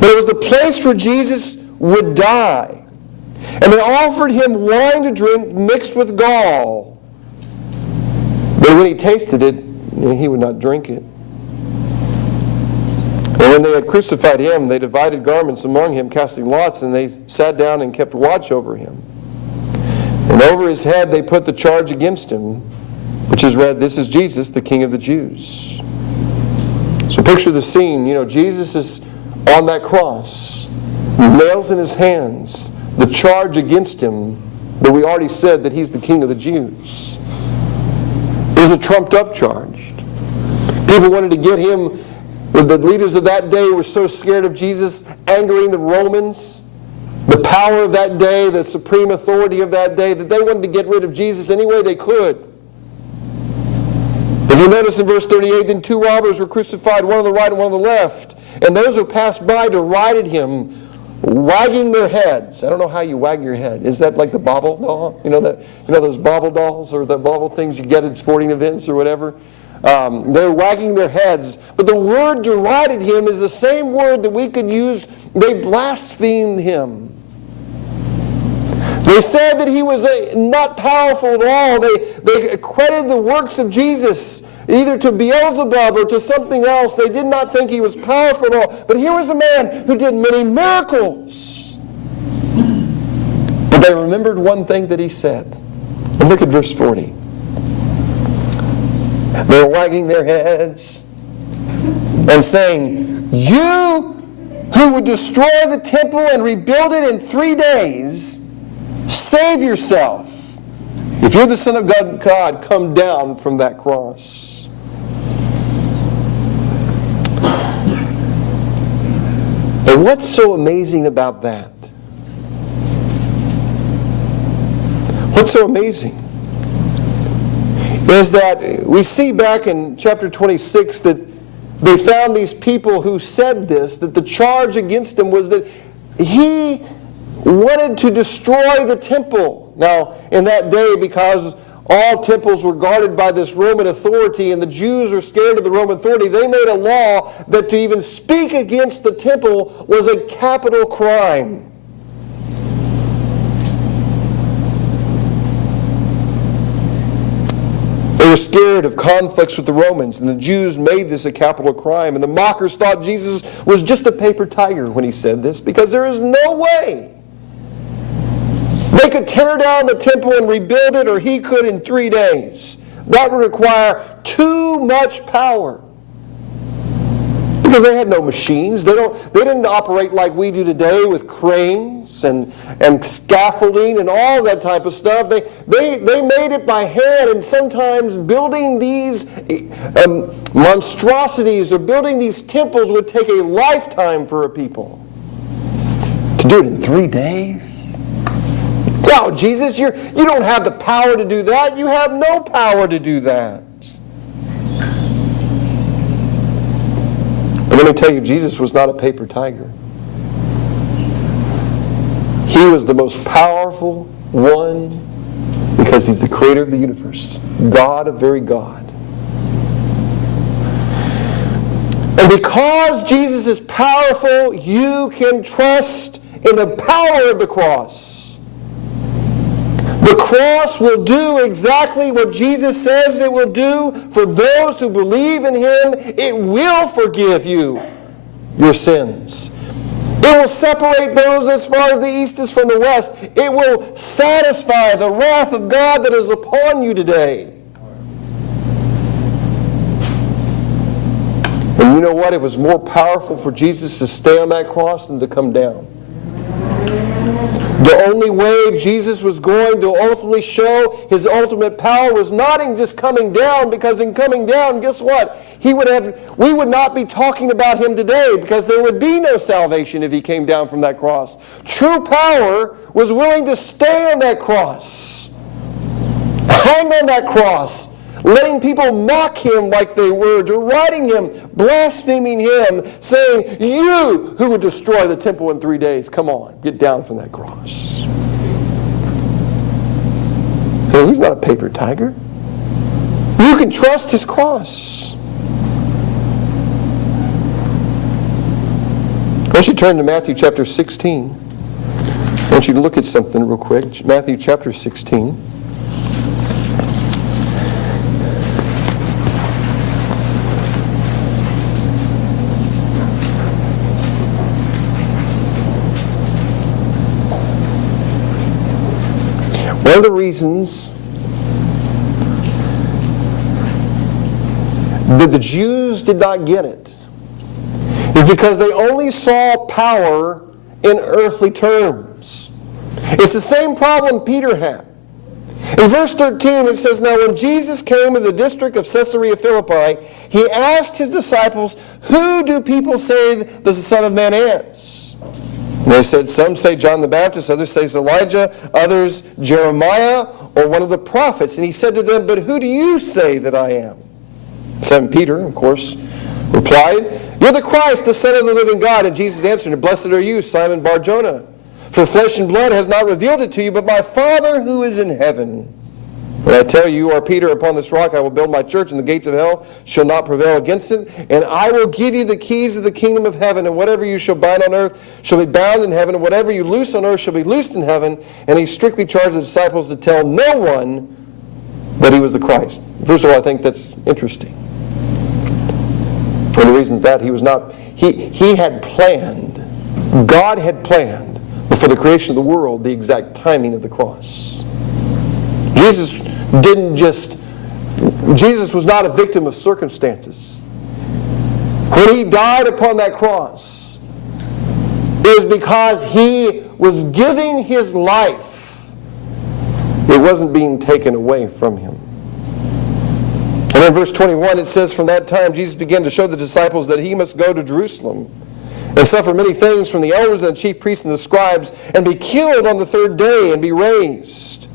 But it was the place where Jesus would die. And they offered him wine to drink mixed with gall. But when he tasted it, he would not drink it. And when they had crucified him, they divided garments among him, casting lots, and they sat down and kept watch over him. And over his head they put the charge against him, which is read, "This is Jesus, the King of the Jews." So picture the scene. Jesus is on that cross, nails in his hands, the charge against him, but we already said that he's the King of the Jews. It was a trumped-up charge. People wanted to get him. The leaders of that day were so scared of Jesus angering the Romans, the power of that day, the supreme authority of that day, that they wanted to get rid of Jesus any way they could. If you notice in verse 38, then 2 robbers were crucified, one on the right and one on the left. And those who passed by derided him, wagging their heads. I don't know how you wag your head. Is that like the bobble doll? You know those bobble dolls or the bobble things you get at sporting events or whatever? They're wagging their heads. But the word derided him is the same word that we could use. They blasphemed him. They said that he was not powerful at all. They credited the works of Jesus either to Beelzebub or to something else. They did not think he was powerful at all. But here was a man who did many miracles. But they remembered one thing that he said. And look at verse 40. They were wagging their heads and saying, "You who would destroy the temple and rebuild it in 3 days, save yourself. If you're the Son of God, come down from that cross." And what's so amazing about that? What's so amazing is that we see back in chapter 26 that they found these people who said this, that the charge against him was that he wanted to destroy the temple. Now, in that day, because all temples were guarded by this Roman authority and the Jews were scared of the Roman authority, they made a law that to even speak against the temple was a capital crime. They were scared of conflicts with the Romans, and the Jews made this a capital crime. And the mockers thought Jesus was just a paper tiger when he said this, because there is no way they could tear down the temple and rebuild it, or he could in 3 days. That would require too much power. Because they had no machines. They didn't operate like we do today with cranes and scaffolding and all that type of stuff. They made it by hand, and sometimes building these monstrosities or building these temples would take a lifetime for a people. To do it in 3 days? No, Jesus, you don't have the power to do that. You have no power to do that. But let me tell you, Jesus was not a paper tiger. He was the most powerful one because he's the creator of the universe. God, a very God. And because Jesus is powerful, you can trust in the power of the cross. The cross will do exactly what Jesus says it will do for those who believe in him. It will forgive you your sins. It will separate those as far as the east is from the west. It will satisfy the wrath of God that is upon you today. And you know what? It was more powerful for Jesus to stay on that cross than to come down. The only way Jesus was going to ultimately show his ultimate power was not in just coming down, because in coming down, guess what? We would not be talking about him today, because there would be no salvation if he came down from that cross. True power was willing to stay on that cross, hang on that cross, letting people mock him like they were, deriding him, blaspheming him, saying, "You who would destroy the temple in 3 days, come on, get down from that cross." Hey, he's not a paper tiger. You can trust his cross. Why don't you turn to Matthew chapter 16? I want you to look at something real quick. Matthew chapter 16. One of the reasons that the Jews did not get it is because they only saw power in earthly terms. It's the same problem Peter had. In verse 13 it says, "Now when Jesus came to the district of Caesarea Philippi, he asked his disciples, 'Who do people say the Son of Man is?' And they said, 'Some say John the Baptist, others say Elijah, others Jeremiah, or one of the prophets.' And he said to them, 'But who do you say that I am?' Simon Peter, of course, replied, 'You're the Christ, the Son of the living God.' And Jesus answered, 'Blessed are you, Simon Bar-Jonah, for flesh and blood has not revealed it to you, but my Father who is in heaven. But I tell you, you are Peter, upon this rock I will build my church, and the gates of hell shall not prevail against it. And I will give you the keys of the kingdom of heaven, and whatever you shall bind on earth shall be bound in heaven, and whatever you loose on earth shall be loosed in heaven.' And he strictly charged the disciples to tell no one that he was the Christ." First of all, I think that's interesting. One of the reasons that he had planned, God had planned before the creation of the world the exact timing of the cross. Jesus was not a victim of circumstances. When he died upon that cross, it was because he was giving his life. It wasn't being taken away from him. And in verse 21 it says, "From that time Jesus began to show the disciples that he must go to Jerusalem and suffer many things from the elders and the chief priests and the scribes, and be killed on the third day and be raised."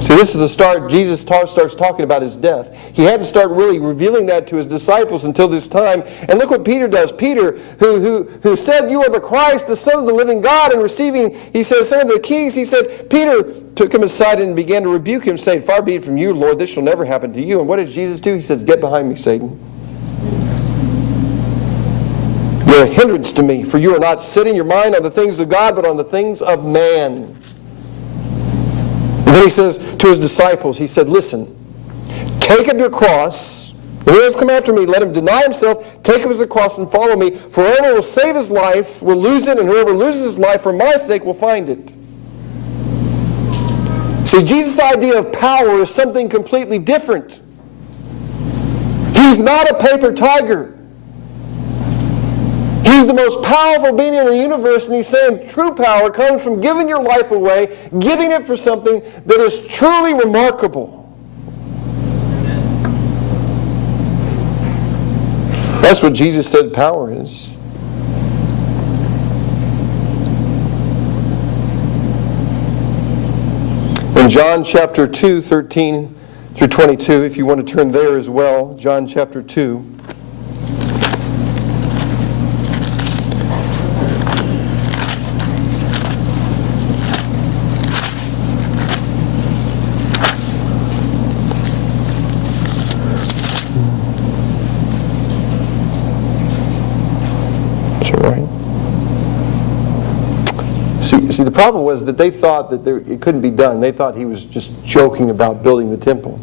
See, this is the start. Jesus starts talking about his death. He hadn't started really revealing that to his disciples until this time. And look what Peter does. Peter, who said, "You are the Christ, the Son of the living God," and receiving, he says, some of the keys, he said, Peter took him aside and began to rebuke him, saying, "Far be it from you, Lord, this shall never happen to you." And what did Jesus do? He says, "Get behind me, Satan. You're a hindrance to me, for you are not setting your mind on the things of God, but on the things of man." And then he says to his disciples, he said, "Listen, take up your cross. Whoever come after me, let him deny himself, take up his cross and follow me. For whoever will save his life will lose it, and whoever loses his life for my sake will find it." See, Jesus' idea of power is something completely different. He's not a paper tiger. He's the most powerful being in the universe, and he's saying true power comes from giving your life away, giving it for something that is truly remarkable. That's what Jesus said power is. In John chapter 2, 13 through 22, if you want to turn there as well, John chapter 2. See, the problem was that they thought that it couldn't be done. They thought he was just joking about building the temple.